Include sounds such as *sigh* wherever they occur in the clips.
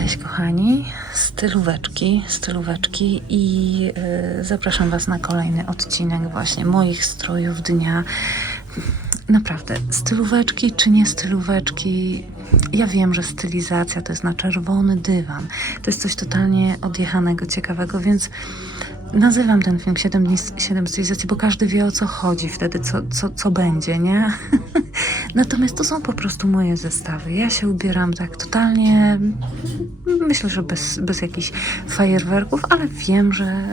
Cześć kochani, stylóweczki, stylóweczki i y, zapraszam Was na kolejny odcinek właśnie moich strojów dnia. Naprawdę, stylóweczki czy nie stylóweczki, ja wiem, że stylizacja to jest na czerwony dywan. To jest coś totalnie odjechanego, ciekawego, więc nazywam ten film 7 dni, 7 stylizacji, bo każdy wie o co chodzi wtedy, co, co, co będzie, nie? *laughs* Natomiast to są po prostu moje zestawy. Ja się ubieram tak totalnie, myślę, że bez, bez jakichś fajerwerków, ale wiem, że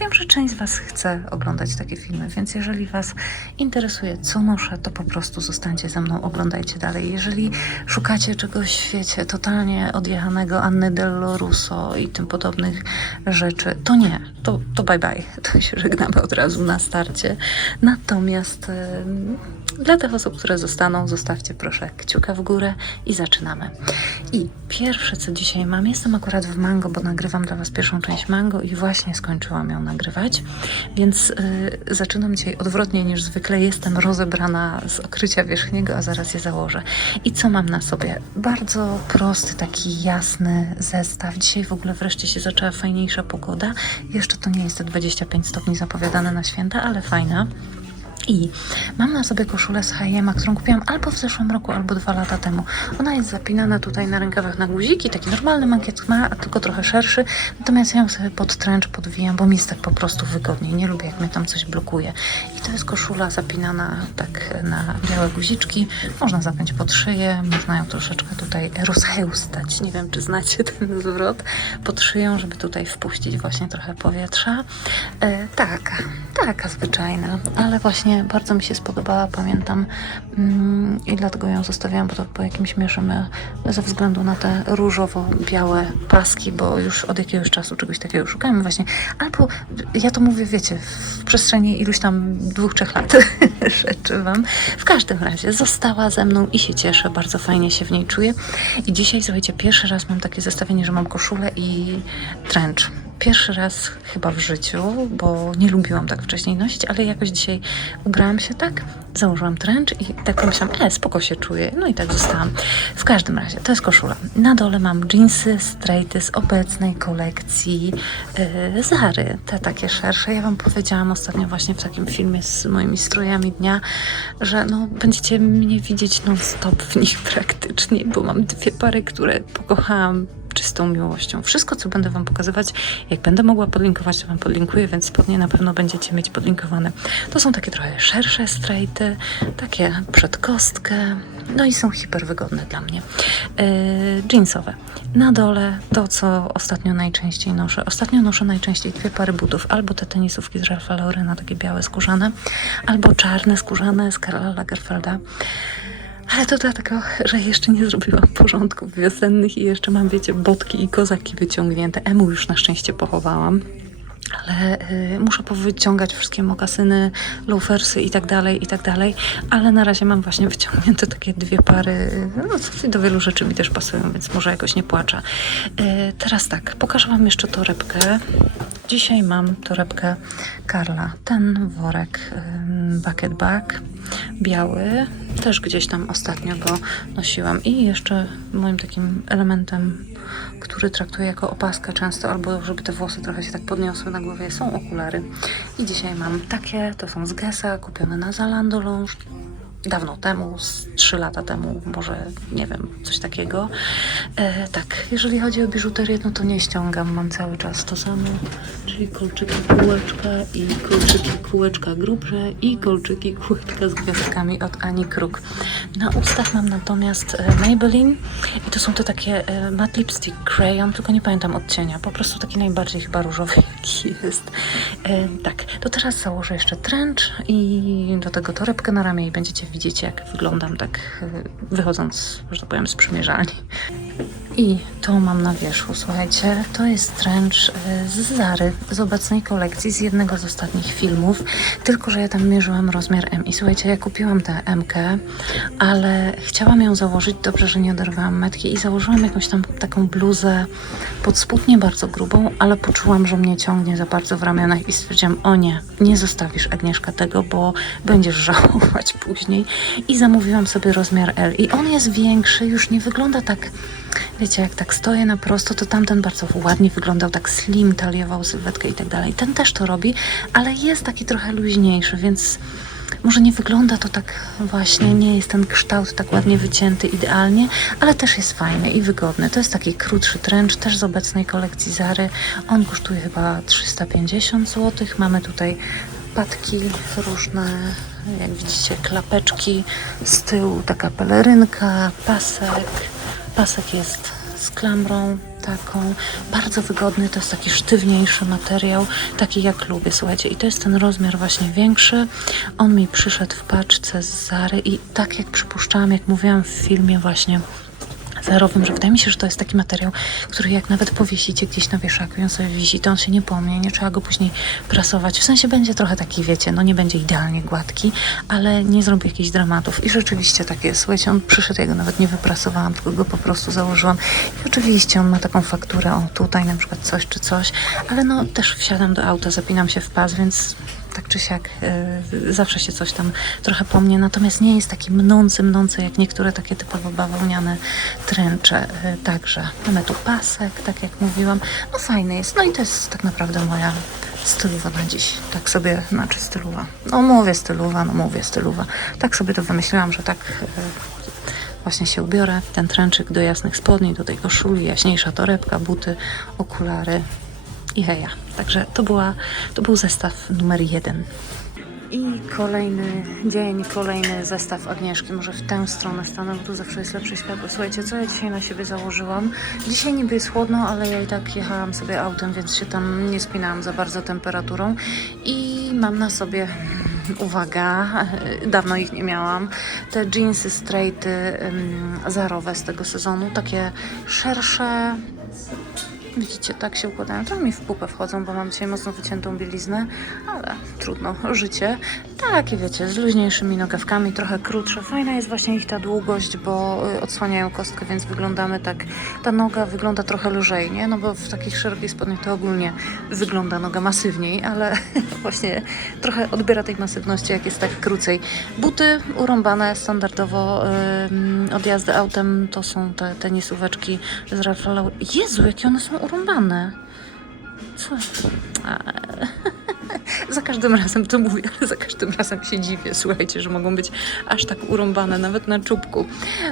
Wiem, że część z Was chce oglądać takie filmy, więc jeżeli Was interesuje, co noszę, to po prostu zostańcie ze mną, oglądajcie dalej. Jeżeli szukacie czegoś w świecie totalnie odjechanego Anny Dello Russo i tym podobnych rzeczy, to nie, to, to bye bye. *laughs* To się żegnamy od razu na starcie. Natomiast em, dla tych osób, które zostaną, zostawcie proszę kciuka w górę i zaczynamy. I pierwsze, co dzisiaj mam, jestem akurat w Mango, bo nagrywam dla Was pierwszą część Mango i właśnie skończyłam ją nagrywać, więc y, zaczynam dzisiaj odwrotnie niż zwykle. Jestem rozebrana z okrycia wierzchniego, a zaraz je założę. I co mam na sobie? Bardzo prosty, taki jasny zestaw. Dzisiaj w ogóle wreszcie się zaczęła fajniejsza pogoda. Jeszcze to nie jest te 25 stopni zapowiadane na święta, ale fajna. I mam na sobie koszulę z H&M, którą kupiłam albo w zeszłym roku, albo dwa lata temu. Ona jest zapinana tutaj na rękawach na guziki, taki normalny mankiet ma, tylko trochę szerszy. Natomiast ja ją sobie pod tręcz podwijam, bo mi jest tak po prostu wygodniej. Nie lubię, jak mnie tam coś blokuje. I to jest koszula zapinana tak na białe guziczki. Można zapiąć pod szyję, można ją troszeczkę tutaj rozchełstać. Nie wiem, czy znacie ten zwrot. Pod szyją, żeby tutaj wpuścić właśnie trochę powietrza. E, taka, taka zwyczajna, ale właśnie bardzo mi się spodobała, pamiętam. Mm, i dlatego ją zostawiałam po, po jakimś mieszamy ze względu na te różowo-białe paski, bo już od jakiegoś czasu czegoś takiego szukałem właśnie, albo ja to mówię, wiecie, w przestrzeni iluś tam dwóch, trzech lat *laughs* rzeczy wam. W każdym razie została ze mną i się cieszę, bardzo fajnie się w niej czuję. I dzisiaj, słuchajcie, pierwszy raz mam takie zestawienie, że mam koszulę i trench pierwszy raz chyba w życiu, bo nie lubiłam tak wcześniej nosić, ale jakoś dzisiaj ubrałam się tak, założyłam trench i tak pomyślałam, e, spoko się czuję. No i tak zostałam. W każdym razie, to jest koszula. Na dole mam jeansy, straighty z obecnej kolekcji yy, Zary, te takie szersze. Ja wam powiedziałam ostatnio właśnie w takim filmie z moimi strojami dnia, że no, będziecie mnie widzieć non-stop w nich praktycznie, bo mam dwie pary, które pokochałam czystą miłością. Wszystko, co będę Wam pokazywać, jak będę mogła podlinkować, to Wam podlinkuję, więc spodnie na pewno będziecie mieć podlinkowane. To są takie trochę szersze strajty, takie przed kostkę, no i są hiper wygodne dla mnie. Yy, jeansowe. Na dole to, co ostatnio najczęściej noszę. Ostatnio noszę najczęściej dwie pary butów, albo te tenisówki z Ralpha Lauryna, takie białe skórzane, albo czarne skórzane z Karla Lagerfelda. Ale to dlatego, że jeszcze nie zrobiłam porządków wiosennych i jeszcze mam, wiecie, botki i kozaki wyciągnięte. Emu już na szczęście pochowałam. Ale y, muszę powyciągać wszystkie mokasyny, loafersy i tak dalej, i tak dalej. Ale na razie mam właśnie wyciągnięte takie dwie pary. No, do wielu rzeczy mi też pasują, więc może jakoś nie płaczę. Y, teraz tak, pokażę Wam jeszcze torebkę. Dzisiaj mam torebkę Karla. Ten worek y, bucket bag, biały. Też gdzieś tam ostatnio go nosiłam. I jeszcze moim takim elementem, który traktuję jako opaskę często, albo żeby te włosy trochę się tak podniosły na głowie, są okulary. I dzisiaj mam takie, to są z Gessa, kupione na Zalando Lounge dawno temu, z 3 lata temu, może nie wiem, coś takiego. E, tak, jeżeli chodzi o biżuterię, no to nie ściągam, mam cały czas to samo, czyli kolczyki kółeczka i kolczyki kółeczka grubsze i kolczyki kółeczka z gwiazdkami od Ani Kruk. Na ustach mam natomiast e, Maybelline i to są te takie e, matte lipstick crayon, tylko nie pamiętam odcienia, po prostu taki najbardziej chyba różowy *laughs* jaki jest. E, tak, to teraz założę jeszcze trench i do tego torebkę na ramię i będziecie widzieć jak wyglądam tak e, wychodząc, że tak powiem, z przymierzalni. I to mam na wierzchu, słuchajcie, to jest trench e, z Zary, z obecnej kolekcji, z jednego z ostatnich filmów, tylko że ja tam mierzyłam rozmiar M. I słuchajcie, ja kupiłam tę M, ale chciałam ją założyć, dobrze, że nie oderwałam metki. I założyłam jakąś tam taką bluzę pod spód nie bardzo grubą, ale poczułam, że mnie ciągnie za bardzo w ramionach i stwierdziłam, o nie, nie zostawisz Agnieszka tego, bo będziesz żałować później. I zamówiłam sobie rozmiar L. I on jest większy, już nie wygląda tak wiecie, jak tak stoję na prosto, to tamten bardzo ładnie wyglądał, tak slim, taliował sylwetkę i tak dalej. Ten też to robi, ale jest taki trochę luźniejszy, więc może nie wygląda to tak właśnie, nie jest ten kształt tak ładnie wycięty idealnie, ale też jest fajny i wygodny. To jest taki krótszy trench, też z obecnej kolekcji Zary. On kosztuje chyba 350 zł. Mamy tutaj patki różne, jak widzicie, klapeczki z tyłu, taka pelerynka, pasek. Pasek jest z klamrą taką, bardzo wygodny, to jest taki sztywniejszy materiał, taki jak lubię, słuchajcie, i to jest ten rozmiar właśnie większy. On mi przyszedł w paczce z Zary i tak jak przypuszczałam, jak mówiłam w filmie właśnie zarowym, że wydaje mi się, że to jest taki materiał, który jak nawet powiesicie gdzieś na wieszaku i on sobie wisi, to on się nie pomnie, nie trzeba go później prasować. W sensie będzie trochę taki, wiecie, no nie będzie idealnie gładki, ale nie zrobi jakichś dramatów. I rzeczywiście tak jest. Słuchajcie, on przyszedł, ja go nawet nie wyprasowałam, tylko go po prostu założyłam. I oczywiście on ma taką fakturę, o tutaj na przykład coś czy coś, ale no też wsiadam do auta, zapinam się w pas, więc tak czy siak y, zawsze się coś tam trochę po mnie, natomiast nie jest taki mnący, mnący jak niektóre takie typowo bawełniane tręcze. Y, także mamy tu pasek, tak jak mówiłam. No fajny jest. No i to jest tak naprawdę moja stylowa na dziś. Tak sobie, znaczy stylowa. No mówię stylowa, no mówię stylowa. Tak sobie to wymyśliłam, że tak y, właśnie się ubiorę. Ten tręczyk do jasnych spodni, do tej koszuli, jaśniejsza torebka, buty, okulary i heja. Także to, była, to był zestaw numer jeden. I kolejny dzień, kolejny zestaw Agnieszki. Może w tę stronę stanę, bo tu zawsze jest lepsze światło. Słuchajcie, co ja dzisiaj na siebie założyłam? Dzisiaj niby jest chłodno, ale ja i tak jechałam sobie autem, więc się tam nie spinałam za bardzo temperaturą. I mam na sobie, *laughs* uwaga, *laughs* dawno ich nie miałam, te jeansy straighty zarowe z tego sezonu. Takie szersze, Widzicie, tak się układają. Trochę mi w pupę wchodzą, bo mam dzisiaj mocno wyciętą bieliznę, ale trudno, *laughs* życie. Takie wiecie, z luźniejszymi nogawkami, trochę krótsze. Fajna jest właśnie ich ta długość, bo y, odsłaniają kostkę, więc wyglądamy tak, ta noga wygląda trochę lżej, nie? No bo w takich szerokich spodniach to ogólnie wygląda noga masywniej, ale *laughs* właśnie trochę odbiera tej masywności, jak jest tak krócej. Buty urąbane standardowo ym, od jazdy autem to są te tenisóweczki z Ralph. Jezu, jakie one są urąbane. Co? A, *laughs* za każdym razem to mówię, ale za każdym razem się dziwię, słuchajcie, że mogą być aż tak urąbane, nawet na czubku.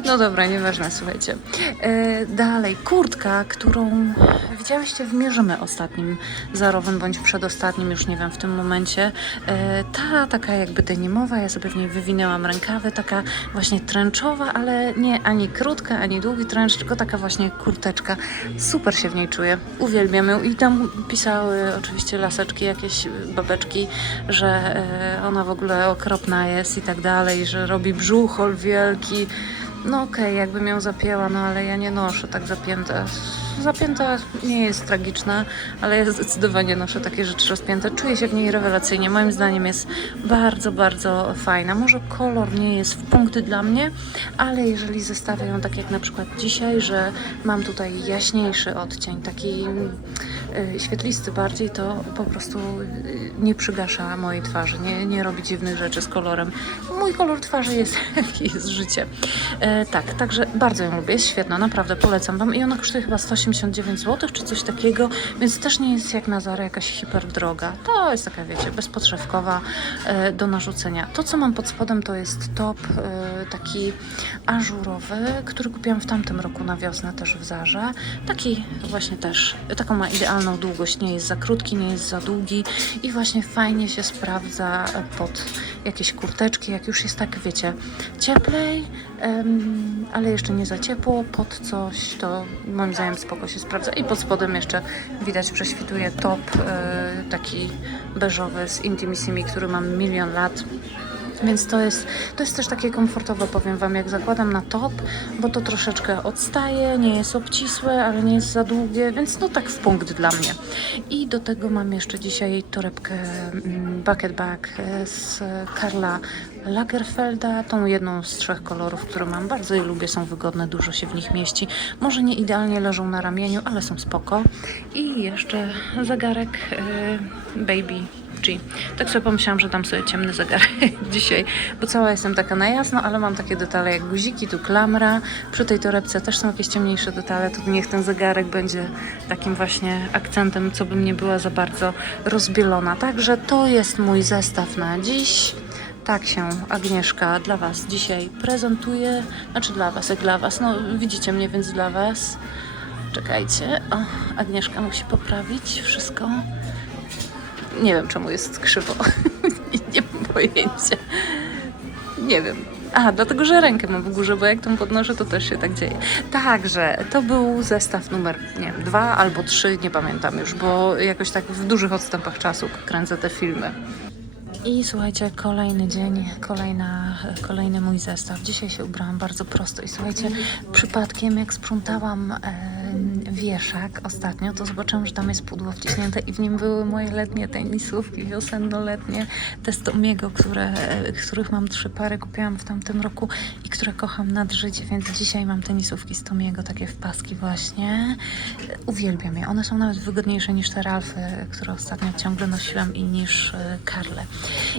No dobra, nieważne, słuchajcie. E, dalej, kurtka, którą widziałyście w Mierzymy ostatnim zarowym, bądź przedostatnim, już nie wiem, w tym momencie. E, ta taka jakby denimowa, ja sobie w niej wywinęłam rękawy, taka właśnie tręczowa, ale nie ani krótka, ani długi tręcz, tylko taka właśnie kurteczka. Super się w niej czuję, uwielbiam ją i tam pisały oczywiście laseczki, jakieś babeczki, że e, ona w ogóle okropna jest i tak dalej, że robi brzuchol wielki. No okej, jakbym ją zapięła, no ale ja nie noszę tak zapięte. Zapięta nie jest tragiczna, ale ja zdecydowanie noszę takie rzeczy rozpięte. Czuję się w niej rewelacyjnie. Moim zdaniem jest bardzo, bardzo fajna. Może kolor nie jest w punkty dla mnie, ale jeżeli zestawię ją tak jak na przykład dzisiaj, że mam tutaj jaśniejszy odcień, taki y, świetlisty bardziej, to po prostu y, nie przygasza mojej twarzy, nie, nie robi dziwnych rzeczy z kolorem. Mój kolor twarzy jest *laughs* jaki jest życie. E, tak, także bardzo ją lubię, jest świetna, naprawdę polecam Wam i ona kosztuje chyba 189 zł czy coś takiego, więc też nie jest jak na Zara jakaś hiper droga. To jest taka, wiecie, bezpodszewkowa e, do narzucenia. To, co mam pod spodem, to jest top e, taki ażurowy, który kupiłam w tamtym roku na wiosnę też w Zarze. Taki właśnie też, taką ma idealną długość, nie jest za krótki, nie jest za długi i właśnie fajnie się sprawdza pod jakieś kurteczki, jak już jest tak, wiecie, cieplej, em, ale jeszcze nie za ciepło, pod coś, to moim zdaniem się sprawdza. I pod spodem jeszcze widać prześwituje top e, taki beżowy z Intimissimi, który mam milion lat. Więc to jest, to jest też takie komfortowe, powiem Wam, jak zakładam na top, bo to troszeczkę odstaje, nie jest obcisłe, ale nie jest za długie, więc no tak w punkt dla mnie. I do tego mam jeszcze dzisiaj torebkę mm, Bucket Bag e, z Karla Lagerfelda, tą jedną z trzech kolorów, które mam. Bardzo je lubię, są wygodne, dużo się w nich mieści. Może nie idealnie leżą na ramieniu, ale są spoko. I jeszcze zegarek e, Baby G. Tak sobie pomyślałam, że dam sobie ciemny zegarek *laughs* dzisiaj, bo cała jestem taka na jasno, ale mam takie detale jak guziki, tu klamra. Przy tej torebce też są jakieś ciemniejsze detale, to niech ten zegarek będzie takim właśnie akcentem, co bym nie była za bardzo rozbielona. Także to jest mój zestaw na dziś. Tak się Agnieszka dla Was dzisiaj prezentuje. Znaczy dla Was, jak dla Was. No widzicie mnie, więc dla Was. Czekajcie. O, Agnieszka musi poprawić wszystko. Nie wiem, czemu jest krzywo. *laughs* nie mam pojęcia. Nie wiem. A, dlatego, że rękę mam w górze, bo jak tą podnoszę, to też się tak dzieje. Także to był zestaw numer, nie wiem, dwa albo trzy, nie pamiętam już, bo jakoś tak w dużych odstępach czasu kręcę te filmy. I słuchajcie, kolejny dzień, kolejna, kolejny mój zestaw. Dzisiaj się ubrałam bardzo prosto i słuchajcie, przypadkiem jak sprzątałam e, wieszak ostatnio, to zobaczyłam, że tam jest pudło wciśnięte i w nim były moje letnie tenisówki, wiosenno-letnie Testomiego, które, e, których mam trzy pary, kupiłam w tamtym roku i które kocham nad życie, więc dzisiaj mam tenisówki z Tomiego, takie w paski właśnie. E, Uwielbiam je. One są nawet wygodniejsze niż te Ralfy, które ostatnio ciągle nosiłam i niż e, Karle.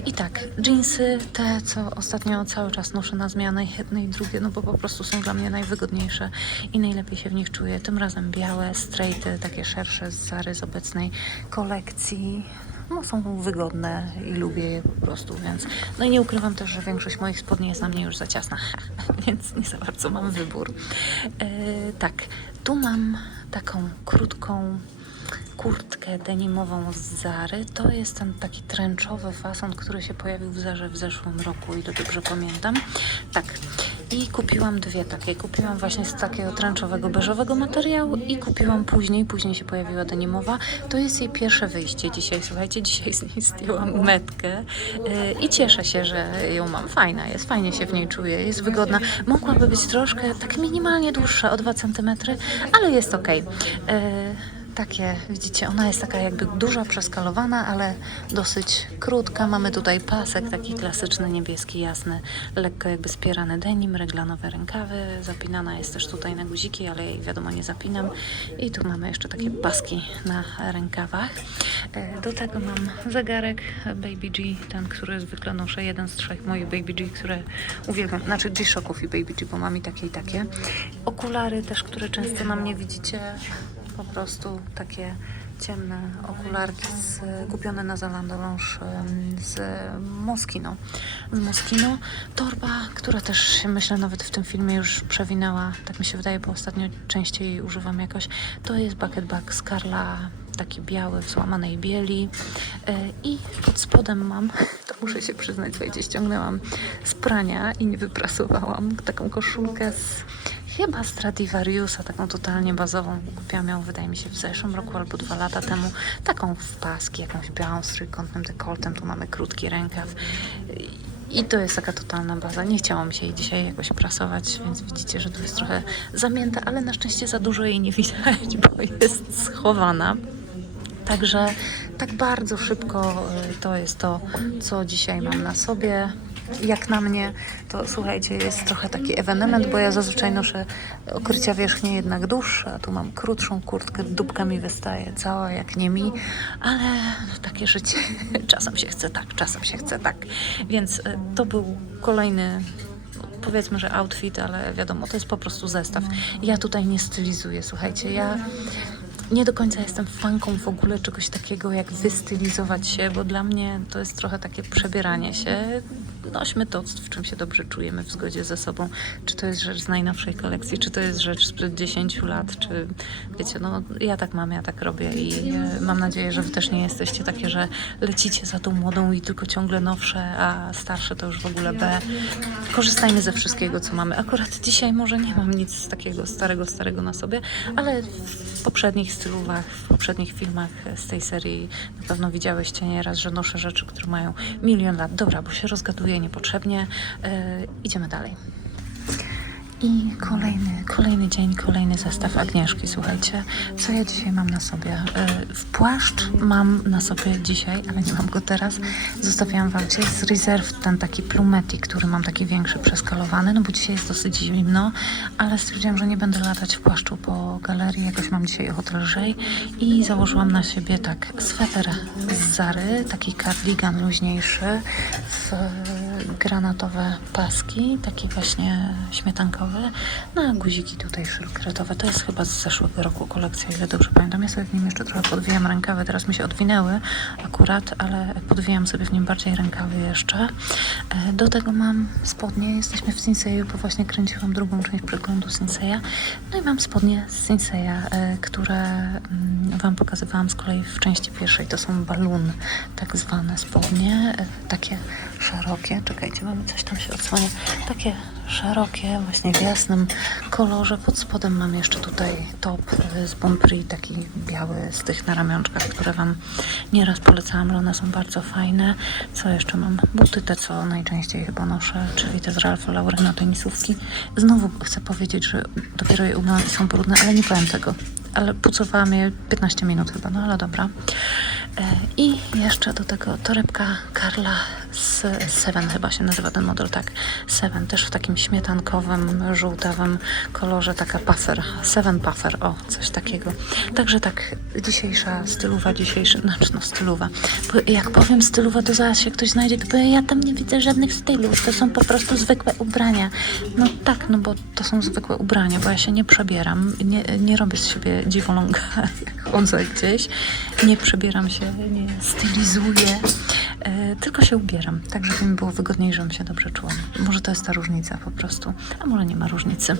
I tak, jeansy, te co ostatnio cały czas noszę na zmianę, jedne i drugie, no bo po prostu są dla mnie najwygodniejsze i najlepiej się w nich czuję. Tym razem białe, straighty, takie szersze Zary z obecnej kolekcji. No są wygodne i lubię je po prostu, więc... No i nie ukrywam też, że większość moich spodni jest na mnie już za ciasna, *laughs* więc nie za bardzo mam wybór. E, tak, tu mam taką krótką kurtkę denimową z Zary. To jest ten taki tręczowy fason, który się pojawił w Zarze w zeszłym roku, ile dobrze pamiętam. Tak. I kupiłam dwie takie. Kupiłam właśnie z takiego tręczowego, beżowego materiału i kupiłam później, później się pojawiła denimowa. To jest jej pierwsze wyjście dzisiaj. Słuchajcie, dzisiaj *laughs* z niej zdjęłam metkę yy, i cieszę się, że ją mam. Fajna jest, fajnie się w niej czuję, jest wygodna. Mogłaby być troszkę tak minimalnie dłuższa o 2 cm, ale jest ok. Takie, widzicie, ona jest taka jakby duża, przeskalowana, ale dosyć krótka. Mamy tutaj pasek taki klasyczny, niebieski, jasny, lekko jakby spierany denim, reglanowe rękawy. Zapinana jest też tutaj na guziki, ale jej wiadomo nie zapinam. I tu mamy jeszcze takie paski na rękawach. E, Do tego mam zegarek Baby G, ten, który zwykle noszę, jeden z trzech moich Baby G, które uwielbiam, znaczy G-Shocków i Baby G, bo mam i takie i takie. Okulary też, które często na mnie widzicie, po prostu takie ciemne okularki z, kupione na Zalando Lounge em, z Moschino. Z Moschino. Torba, która też myślę nawet w tym filmie już przewinęła, tak mi się wydaje, bo ostatnio częściej używam jakoś. To jest bucket bag z Karla, taki biały w złamanej bieli E, i pod spodem mam, *laughs* to muszę się przyznać, słuchajcie, ściągnęłam z prania i nie wyprasowałam taką koszulkę z chyba Stradivariusa, taką totalnie bazową. Kupiłam ją, wydaje mi się, w zeszłym roku albo dwa lata temu. Taką w paski, jakąś białą z trójkątnym dekoltem. Tu mamy krótki rękaw. I to jest taka totalna baza. Nie chciało mi się jej dzisiaj jakoś prasować, więc widzicie, że tu jest trochę zamięta, ale na szczęście za dużo jej nie widać, bo jest schowana. Także tak bardzo szybko y, to jest to, co dzisiaj mam na sobie. Jak na mnie, to słuchajcie, jest trochę taki ewenement, bo ja zazwyczaj noszę okrycia wierzchnie jednak dłuższe, a tu mam krótszą kurtkę, dupka mi wystaje cała jak nie mi, ale no, takie życie, *laughs* czasem się chce tak, czasem się chce tak. Więc y, to był kolejny powiedzmy, że outfit, ale wiadomo, to jest po prostu zestaw. Ja tutaj nie stylizuję, słuchajcie, ja nie do końca jestem fanką w ogóle czegoś takiego jak wystylizować się, bo dla mnie to jest trochę takie przebieranie się. Nośmy to, w czym się dobrze czujemy w zgodzie ze sobą. Czy to jest rzecz z najnowszej kolekcji, czy to jest rzecz sprzed 10 lat, czy wiecie, no ja tak mam, ja tak robię i e, mam nadzieję, że wy też nie jesteście takie, że lecicie za tą młodą i tylko ciągle nowsze, a starsze to już w ogóle B. Korzystajmy ze wszystkiego, co mamy. Akurat dzisiaj może nie mam nic takiego starego, starego na sobie, ale w poprzednich stylówach, w poprzednich filmach z tej serii na pewno widziałyście nieraz, że noszę rzeczy, które mają milion lat. Dobra, bo się rozgaduję niepotrzebnie. Yy, idziemy dalej. I kolejny, kolejny dzień, kolejny zestaw Agnieszki. Słuchajcie, co ja dzisiaj mam na sobie? Yy, W płaszcz mam na sobie dzisiaj, ale nie mam go teraz. Zostawiałam w aucie z rezerw ten taki plumeti, który mam taki większy, przeskalowany, no bo dzisiaj jest dosyć zimno, ale stwierdziłam, że nie będę latać w płaszczu po galerii, jakoś mam dzisiaj ochotę lżej i założyłam na siebie tak sweter z Zary, taki cardigan luźniejszy w granatowe paski, taki właśnie śmietankowy, no a guziki tutaj szylkretowe. To jest chyba z zeszłego roku kolekcja, ile dobrze pamiętam. Ja sobie w nim jeszcze trochę podwijam rękawy, teraz mi się odwinęły akurat, ale podwijam sobie w nim bardziej rękawy jeszcze. E, Do tego mam spodnie, jesteśmy w Sinseju, bo właśnie kręciłam drugą część przeglądu Sinseya. No i mam spodnie z Sinseya, e, które mm, Wam pokazywałam z kolei w części pierwszej. To są balloon, tak zwane spodnie, e, takie szerokie. Czekajcie, mamy coś tam się odsłania. Takie szerokie, właśnie w jasnym kolorze. Pod spodem mam jeszcze tutaj top e, z Bonprix, taki biały z tych na ramionczkach, które Wam nieraz polecałam, one są bardzo fajne. Co jeszcze mam? Buty te, co najczęściej chyba noszę, czyli te z Ralpha Laurena tenisówki. Znowu chcę powiedzieć, że dopiero je umyłam i są brudne, ale nie powiem tego. Ale pucowałam je 15 minut chyba, no ale dobra. E, I jeszcze do tego torebka Karla Seven chyba się nazywa ten model, tak. Seven, też w takim śmietankowym, żółtawym kolorze, taka puffer, Seven puffer, o, coś takiego. Także tak, dzisiejsza stylowa, dzisiejsza, znaczy no stylowa. Bo jak powiem stylowa, to zaraz się ktoś znajdzie, powie, ja tam nie widzę żadnych stylów, to są po prostu zwykłe ubrania. No tak, no bo to są zwykłe ubrania, bo ja się nie przebieram, nie, nie robię z siebie dziwoląga, *laughs* jak chodzę gdzieś, nie przebieram się, nie stylizuję, tylko się ubieram, tak żeby mi było wygodniej, żebym się dobrze czuła. Może to jest ta różnica po prostu, a może nie ma różnicy.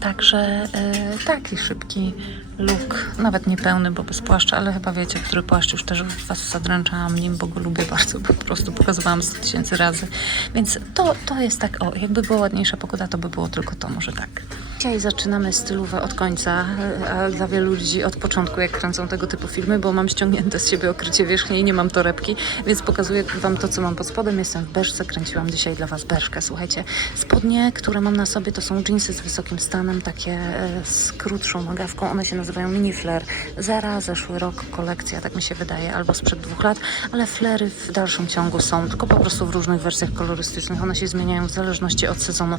Także e, taki szybki look, nawet niepełny, bo bez płaszcza, ale chyba wiecie, który płaszcz już też Was zadręczałam nim, bo go lubię bardzo, po prostu pokazywałam 100 tysięcy razy. Więc to, to jest tak, o, jakby była ładniejsza pogoda, to by było tylko to, może tak. Dzisiaj zaczynamy stylówę od końca, e, a dla wielu ludzi od początku, jak kręcą tego typu filmy, bo mam ściągnięte z siebie okrycie wierzchnie i nie mam torebki, więc pokazuję Wam to, co mam pod spodem. Jestem w Berszce, kręciłam dzisiaj dla Was Berszkę. Słuchajcie, spodnie, które mam na sobie, to są jeansy z wysokim stanem, takie e, z krótszą nogawką. One się nazywają mini flare. Zara, zeszły rok kolekcja, tak mi się wydaje, albo sprzed dwóch lat, ale flery w dalszym ciągu są, tylko po prostu w różnych wersjach kolorystycznych. One się zmieniają w zależności od sezonu.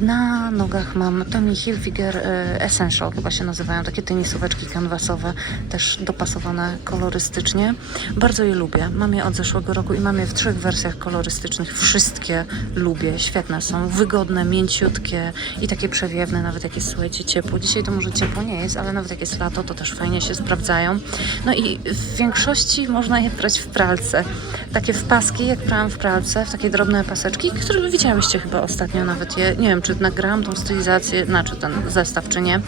Na nogach mam Tommy Hilfiger e, Essential, chyba się nazywają, takie tenisóweczki kanwasowe, też dopasowane kolorystycznie. Bardzo je lubię. Mam je od zeszłego roku i mam je w trzech wersjach kolorystycznych. Wszystkie lubię, świetne są, wygodne, mięciutkie i takie przewiewne, nawet jak jest, słuchajcie, ciepło. Dzisiaj to może ciepło nie jest, ale nawet jak jest lato, to też fajnie się sprawdzają. No i w większości można je brać w pralce. Takie w paski, jak brałam w pralce, w takie drobne paseczki, które widziałyście chyba ostatnio nawet je, nie wiem, czy nagrałam tą stylizację, znaczy ten zestaw, czy nie,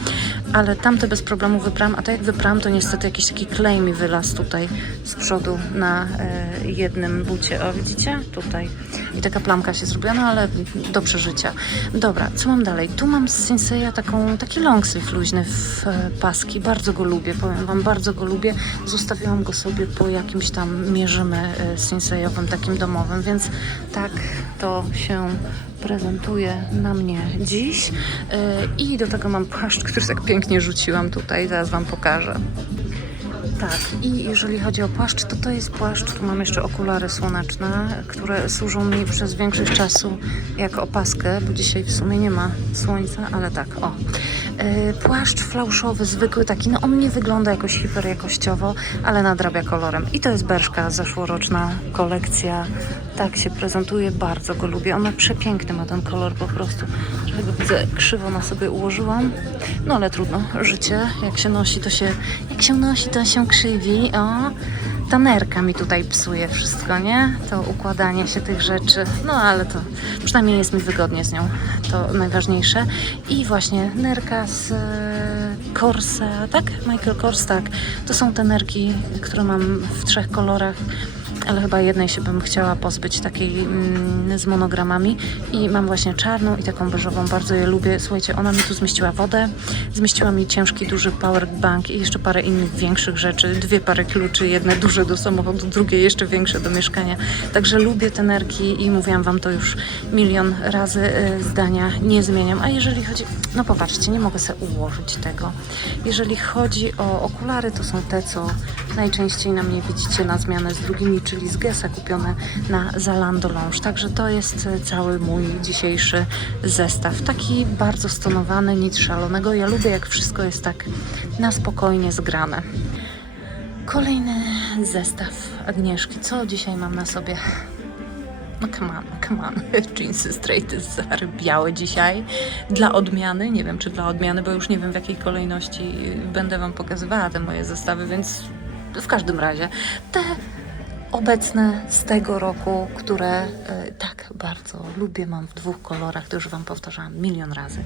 ale tamte bez problemu wyprałam, a to jak wyprałam, to niestety jakiś taki klej mi wylazł tutaj z przodu na e, jednym bucie. O, widzicie? Tutaj. I taka plamka się zrobiła, no ale do przeżycia. Dobra, co mam dalej? Tu mam z Sinseya taką, taki long sleeve luźny w e, paski. Bardzo go lubię, powiem Wam, bardzo go lubię. Zostawiłam go sobie po jakimś tam mierzymy e, Sinseyowym, takim domowym, więc tak to się prezentuje na mnie dziś. Yy, I do tego mam płaszcz, który tak pięknie rzuciłam tutaj, zaraz Wam pokażę. Tak, i jeżeli chodzi o płaszcz, to to jest płaszcz, tu mam jeszcze okulary słoneczne, które służą mi przez większość czasu jako opaskę, bo dzisiaj w sumie nie ma słońca, ale tak, o. Yy, płaszcz flauszowy, zwykły taki, no on nie wygląda jakoś hiperjakościowo, ale nadrabia kolorem. I to jest Berszka, zeszłoroczna kolekcja. Tak się prezentuje, bardzo go lubię. Ona przepiękny ma ten kolor po prostu. Trochę go widzę, krzywo na sobie ułożyłam. No ale trudno, życie, jak się nosi, to się, jak się nosi, to się krzywi. O, ta nerka mi tutaj psuje wszystko, nie? To układanie się tych rzeczy. No ale to przynajmniej jest mi wygodnie z nią. To najważniejsze. I właśnie nerka z e, Corsa, tak? Michael Kors, tak. To są te nerki, które mam w trzech kolorach. Ale chyba jednej się bym chciała pozbyć, takiej mm, z monogramami i mam właśnie czarną i taką beżową, bardzo je lubię. Słuchajcie, ona mi tu zmieściła wodę, zmieściła mi ciężki, duży powerbank i jeszcze parę innych większych rzeczy, dwie pary kluczy, jedne duże do samochodu, drugie jeszcze większe do mieszkania. Także lubię te nerki i mówiłam Wam to już milion razy, y, zdania nie zmieniam. A jeżeli chodzi, no popatrzcie, nie mogę sobie ułożyć tego. Jeżeli chodzi o okulary, to są te, co najczęściej na mnie widzicie na zmianę z drugimi, czyli z Gesa kupione na Zalando Lounge. Także to jest y, cały mój dzisiejszy zestaw. Taki bardzo stonowany, nic szalonego. Ja lubię, jak wszystko jest tak na spokojnie zgrane. Kolejny zestaw Agnieszki. Co dzisiaj mam na sobie? No come on, come on. *laughs* Jeansy straighty z Zary, białe dzisiaj. Dla odmiany, nie wiem czy dla odmiany, bo już nie wiem w jakiej kolejności będę Wam pokazywała te moje zestawy, więc w każdym razie te obecne z tego roku, które e, tak bardzo lubię, mam w dwóch kolorach, to już Wam powtarzałam milion razy.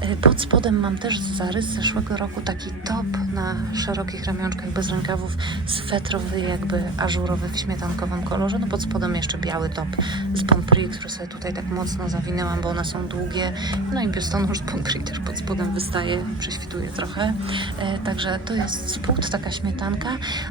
E, pod spodem mam też z Zary z zeszłego roku taki top na szerokich ramionczkach bez rękawów, swetrowy, jakby ażurowy w śmietankowym kolorze. No pod spodem jeszcze biały top z Bon Prix, który sobie tutaj tak mocno zawinęłam, bo one są długie. No i biustonosz z Bon Prix też pod spodem wystaje, prześwituje trochę. E, także to jest spód, taka śmietanka,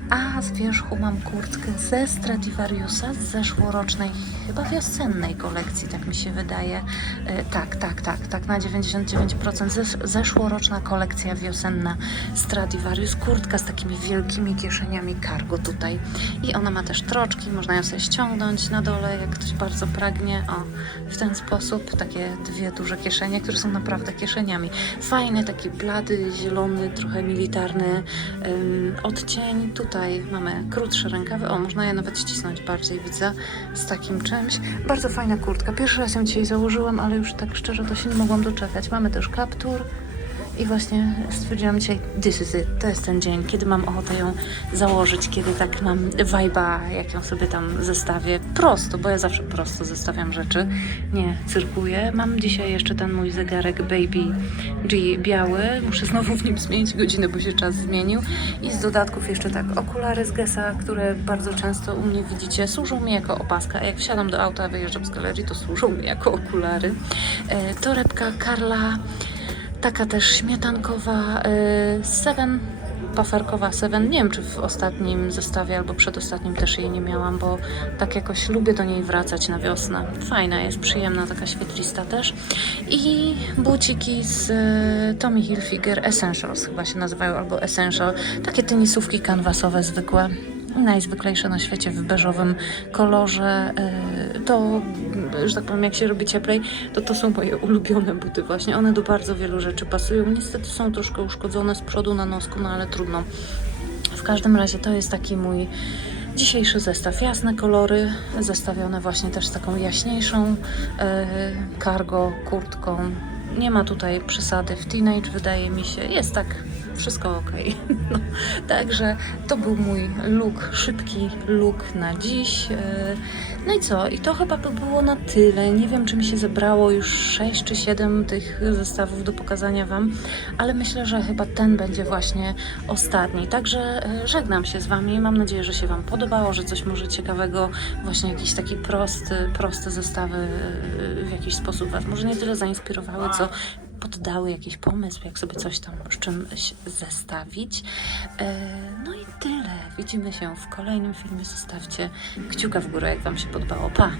a z wierzchu mam kurtkę ze Stradivariusa z zeszłorocznej, chyba wiosennej kolekcji, tak mi się wydaje. E, tak, tak, tak, tak, na 99% zesz zeszłoroczna kolekcja wiosenna Stradivarius, kurtka z takimi wielkimi kieszeniami cargo tutaj. I ona ma też troczki, można ją sobie ściągnąć na dole, jak ktoś bardzo pragnie, o, w ten sposób, takie dwie duże kieszenie, które są naprawdę kieszeniami. Fajny, taki blady, zielony, trochę militarny ym, odcień, tutaj mamy krótsze rękawy, o, można je nawet ścisnąć bardziej, widzę, z takim czymś. Bardzo fajna kurtka, pierwszy raz ją dzisiaj założyłam, ale już tak szczerze to się nie mogłam doczekać. Mamy też kaptur, i właśnie stwierdziłam dzisiaj, this is it, to jest ten dzień, kiedy mam ochotę ją założyć, kiedy tak mam vibe'a, jak ją sobie tam zestawię. Prosto, bo ja zawsze prosto zestawiam rzeczy, nie cyrkuję. Mam dzisiaj jeszcze ten mój zegarek Baby G biały, muszę znowu w nim zmienić godzinę, bo się czas zmienił. I z dodatków jeszcze tak, okulary z Gesa, które bardzo często u mnie widzicie, służą mi jako opaska. A jak wsiadam do auta, wyjeżdżam z galerii, to służą mi jako okulary. E, torebka Karla Taka też śmietankowa y, Seven, paferkowa Seven. Nie wiem, czy w ostatnim zestawie albo przedostatnim też jej nie miałam, bo tak jakoś lubię do niej wracać na wiosnę. Fajna jest, przyjemna, taka świetlista też. I buciki z y, Tommy Hilfiger Essentials chyba się nazywają, albo Essential. Takie tenisówki kanwasowe zwykłe najzwyklejsze na świecie w beżowym kolorze. Yy, To, że tak powiem, jak się robi cieplej, to to są moje ulubione buty właśnie. One do bardzo wielu rzeczy pasują. Niestety są troszkę uszkodzone z przodu na nosku, no ale trudno. W każdym razie to jest taki mój dzisiejszy zestaw. Jasne kolory, zestawione właśnie też z taką jaśniejszą yy, cargo, kurtką. Nie ma tutaj przesady w teenage, wydaje mi się. Jest tak wszystko ok. *laughs* No, także to był mój look, szybki look na dziś. Yy, No i co? I to chyba by było na tyle. Nie wiem, czy mi się zebrało już 6 czy 7 tych zestawów do pokazania Wam, ale myślę, że chyba ten będzie właśnie ostatni. Także e, żegnam się z Wami. Mam nadzieję, że się Wam podobało, że coś może ciekawego, właśnie jakiś taki prosty, proste zestawy e, w jakiś sposób Was może nie tyle zainspirowały, co poddały jakiś pomysł, jak sobie coś tam z czymś zestawić. E, No i tyle. Widzimy się w kolejnym filmie. Zostawcie kciuka w górę, jak Wam się podobało. Pa!